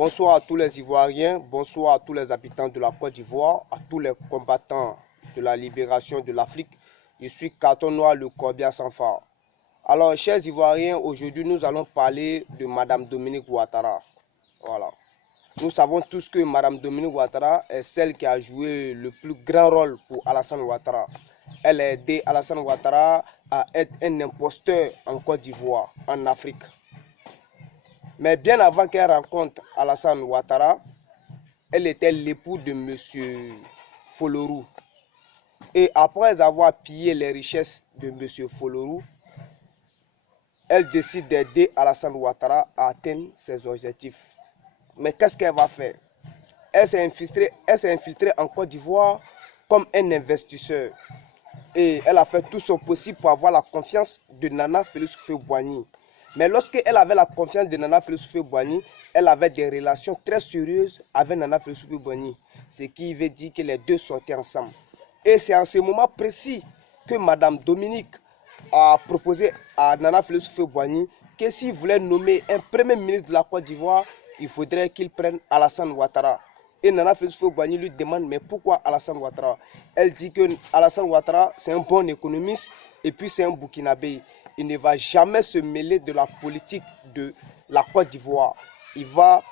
Bonsoir à tous les Ivoiriens, bonsoir à tous les habitants de la Côte d'Ivoire, à tous les combattants de la libération de l'Afrique. Je suis Carton Noir, le Corbia sans phare. Alors, chers Ivoiriens, aujourd'hui nous allons parler de Madame Dominique Ouattara. Voilà. Nous savons tous que Madame Dominique Ouattara est celle qui a joué le plus grand rôle pour Alassane Ouattara. Elle a aidé Alassane Ouattara à être un imposteur en Côte d'Ivoire, en Afrique. Mais bien avant qu'elle rencontre Alassane Ouattara, elle était l'époux de M. Folorou. Et après avoir pillé les richesses de M. Folorou, elle décide d'aider Alassane Ouattara à atteindre ses objectifs. Mais qu'est-ce qu'elle va faire? Elle s'est infiltrée en Côte d'Ivoire comme un investisseur. Et elle a fait tout son possible pour avoir la confiance de Nana Félix Houphouët-Boigny. Mais lorsqu'elle avait la confiance de Nana Félix Houphouët-Boigny, elle avait des relations très sérieuses avec Nana Félix Houphouët-Boigny. Ce qui veut dire que les deux sortaient ensemble. Et c'est en ce moment précis que Madame Dominique a proposé à Nana Félix Houphouët-Boigny que s'il voulait nommer un premier ministre de la Côte d'Ivoire, il faudrait qu'il prenne Alassane Ouattara. Et Nana Félix Houphouët-Boigny lui demande mais pourquoi Alassane Ouattara? Elle dit que Alassane Ouattara c'est un bon économiste et puis c'est un Burkinabé. Il ne va jamais se mêler de la politique de la Côte d'Ivoire. Il va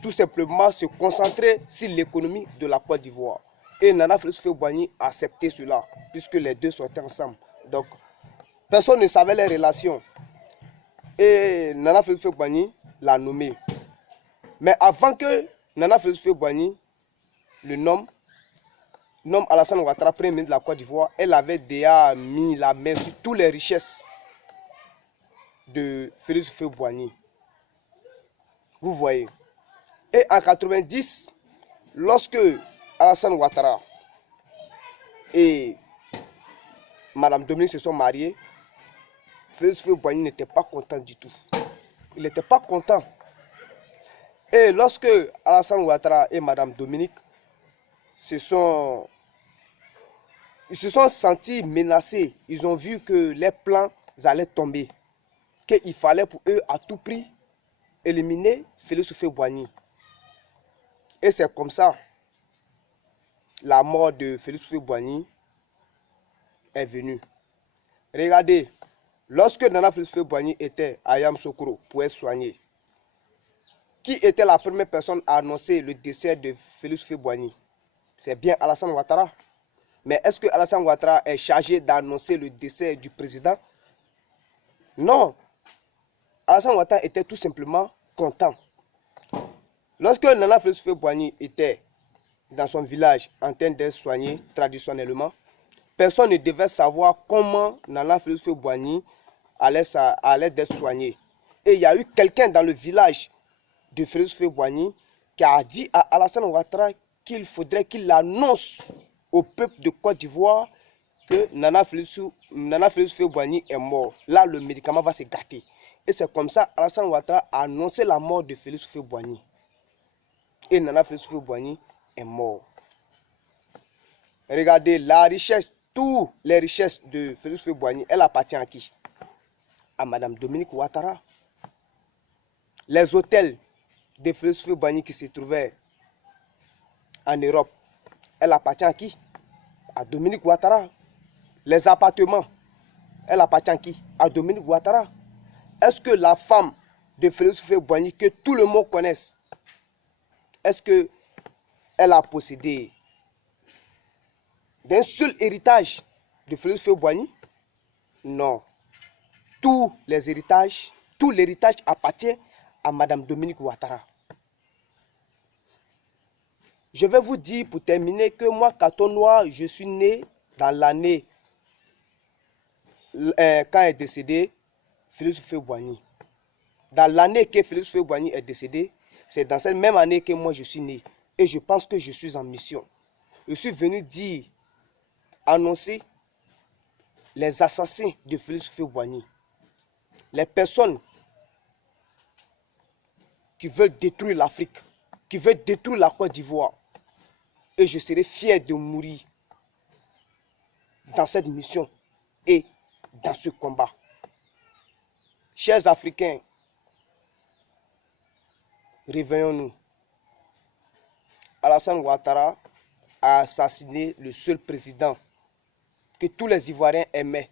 tout simplement se concentrer sur l'économie de la Côte d'Ivoire. Et Nana Félix Houphouët-Boigny a accepté cela puisque les deux sortaient ensemble. Donc personne ne savait les relations. Et Nana Félix Houphouët-Boigny l'a nommé. Mais avant que Nana Félix Houphouët-Boigny le nomme Alassane Ouattara premier ministre de la Côte d'Ivoire, elle avait déjà mis la main sur toutes les richesses de Félix Houphouët-Boigny. Vous voyez. Et en 90, lorsque Alassane Ouattara et Madame Dominique se sont mariés, Félix Houphouët-Boigny n'était pas content du tout. Il n'était pas content. Et lorsque Alassane Ouattara et Madame Dominique se sont sentis menacés, ils ont vu que les plans allaient tomber, qu'il fallait pour eux à tout prix éliminer Félix Houphouët-Boigny. Et c'est comme ça la mort de Félix Houphouët-Boigny est venue. Regardez, lorsque Nana Félix Houphouët-Boigny était à Yamoussoukro pour être soigné, qui était la première personne à annoncer le décès de Félix Houphouët-Boigny? C'est bien Alassane Ouattara. Mais est-ce que Alassane Ouattara est chargé d'annoncer le décès du président? Non. Alassane Ouattara était tout simplement content. Lorsque Nana Félix Houphouët-Boigny était dans son village en train d'être soigné traditionnellement, personne ne devait savoir comment Nana Félix Houphouët-Boigny allait être soigné. Et il y a eu quelqu'un dans le village de Félix Houphouët-Boigny qui a dit à Alassane Ouattara qu'il faudrait qu'il annonce au peuple de Côte d'Ivoire que Nana Félix Houphouët-Boigny est mort. Là, le médicament va se gâter. Et c'est comme ça Alassane Ouattara a annoncé la mort de Félix Houphouët-Boigny. Et Nana Félix Houphouët-Boigny est mort. Regardez, la richesse, toutes les richesses de Félix Houphouët-Boigny, elle appartient à qui? À Madame Dominique Ouattara. Les hôtels de Félix Houphouët-Boigny qui se trouvaient en Europe, elle appartient à qui? À Dominique Ouattara. Les appartements, elle appartient à qui? À Dominique Ouattara. Est-ce que la femme de Félix Houphouët-Boigny que tout le monde connaisse, est-ce qu'elle a possédé d'un seul héritage de Félix Houphouët-Boigny? Non. Tout l'héritage appartient à Madame Dominique Ouattara. Je vais vous dire pour terminer que moi, Carton Noir, je suis né dans l'année quand est décédé Félix Houphouët-Boigny. Dans l'année que Félix Houphouët-Boigny est décédé, c'est dans cette même année que moi je suis né. Et je pense que je suis en mission. Je suis venu dire, annoncer les assassins de Félix Houphouët-Boigny. Les personnes qui veulent détruire l'Afrique, qui veulent détruire la Côte d'Ivoire. Et je serai fier de mourir dans cette mission et dans ce combat. Chers Africains, réveillons-nous. Alassane Ouattara a assassiné le seul président que tous les Ivoiriens aimaient.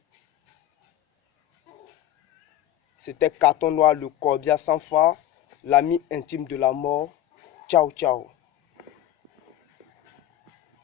C'était Carton Noir, le corbillard sans phare, l'ami intime de la mort. Ciao, ciao.